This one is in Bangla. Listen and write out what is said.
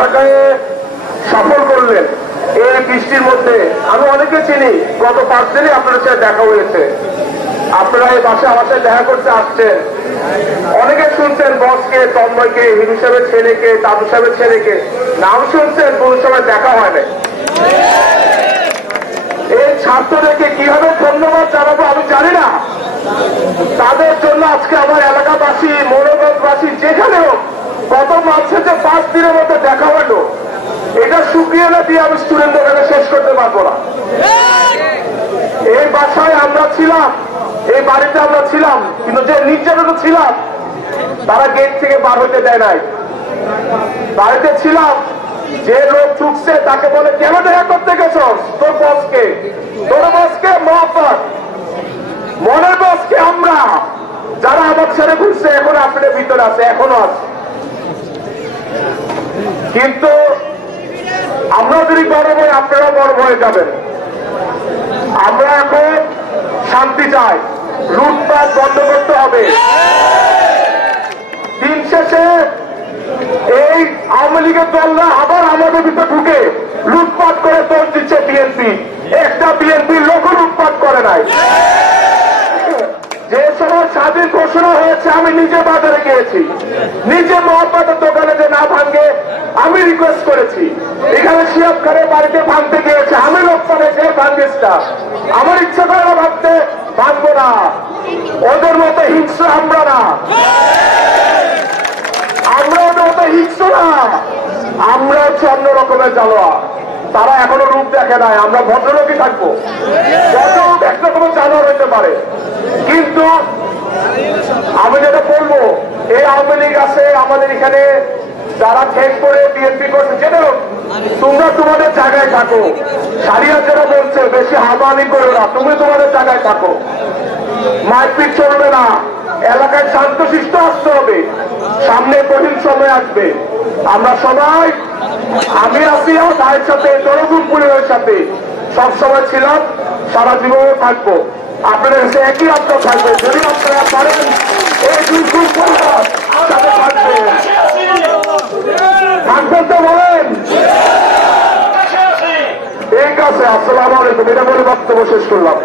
ঢাকায় সফল করলেন এই বৃষ্টির মধ্যে। আমি অনেকে চিনি, গত 5 দিনে আপনাদের সাথে দেখা হয়েছে। আপনারা এই বাসায় আমার সাথে দেখা করতে আসছেন। অনেকে শুনছেন বসকে, তন্ময়কে, হিরু সাহেবের ছেলেকে, দাদু সাহেবের ছেলেকে, নাম শুনছেন, কোনো সময় দেখা হয় না। এই ছাত্রদেরকে কিভাবে ধন্যবাদ জানাবো আমি জানি না। তাদের জন্য আজকে আমার এলাকাবাসী, মনোগঞ্জবাসী যেখানেও গত মাসে যে 5 দিনের মধ্যে দেখা হলো, এটা শুকিয়ে না দিয়ে আমি স্টুডেন্টদের শেষ করতে পারবো না। এই বাসায় আমরা ছিলাম, এই বাড়িতে আমরা ছিলাম, কিন্তু যে নির্যাতিত ছিলাম তারা গেট থেকে বার হইতে দেয় নাই। বাড়িতে ছিলাম, যে লোক ঢুকছে তাকে বলে কেন দেখা করতে গেছ, তোর বসকে, তোর বসকে মহব্বত, মনের বসকে আমরা, যারা আমার ছেড়ে ঘুরছে এখন আপনাদের ভিতরে আছে, এখনো আছে। কিন্তু আমরা যদি বড় হই আপনারাও বড় হয়ে যাবেন। আমরা এখন শান্তি চাই, লুটপাট বন্ধ করতে হবে। দিন শেষে এই আওয়ামী লীগের দলরা আবার আমাদের ভিতরে ঢুকে লুটপাট করে দোষ দিচ্ছে বিএনপি। একটা বিএনপি লোক লুটপাট করে নাই। যে সময় স্বাধীন ঘোষণা হয়েছে আমি নিজে বাজারে গিয়েছি, নিজে মহাপাতের দোকানে যে না ভাঙে আমি রিকোয়েস্ট করেছি। এখানে শিয়াব খানের বাড়িতে ভাঙতে গিয়েছে, আমি লোক পাবে যে ভাঙিস না, আমার ইচ্ছা করে না ভাবতে, ভাঙবো না। ওদের মতো হিংস্র আমরা না, আমরা ওদের মতো হিংস্র না, আমরা হচ্ছে অন্য রকমের জানোয়া। তারা এখনো রূপ দেখে নাই, আমরা ভদ্রলোকই থাকবো। ভদ্রলোক একটা কোনো জানোয়ার হইতে পারে, কিন্তু আমি যেটা বলবো, এই আওয়ামী লীগ আছে আমাদের এখানে, যারা ঠেক করে বিএনপি করছে, যেটা তোমরা তোমাদের জায়গায় থাকো। সারিয়া যেটা বলছে বেশি হামানি করো না, তুমি তোমাদের জায়গায় থাকো, মারপিট চলবে না, এলাকায় শান্তশিষ্ট আসতে হবে। সামনে কঠিন সময় আসবে, আমরা সবাই, আমি আছি ভাইয়ের সাথে, দরগুন পরিবারের সাথে সবসময় ছিলাম, সারা জীবনে থাকবো। আপনাদের কাছে একই আত্মা থাকবে, যদি আপনারা পারেন এই দুর্গুণ পরিবার সাথে থাকবেন। থাকবেন তো বলেন? ঠিক আছে, আসসালামু আলাইকুম। এটা বলে বক্তব্য শেষ করলাম।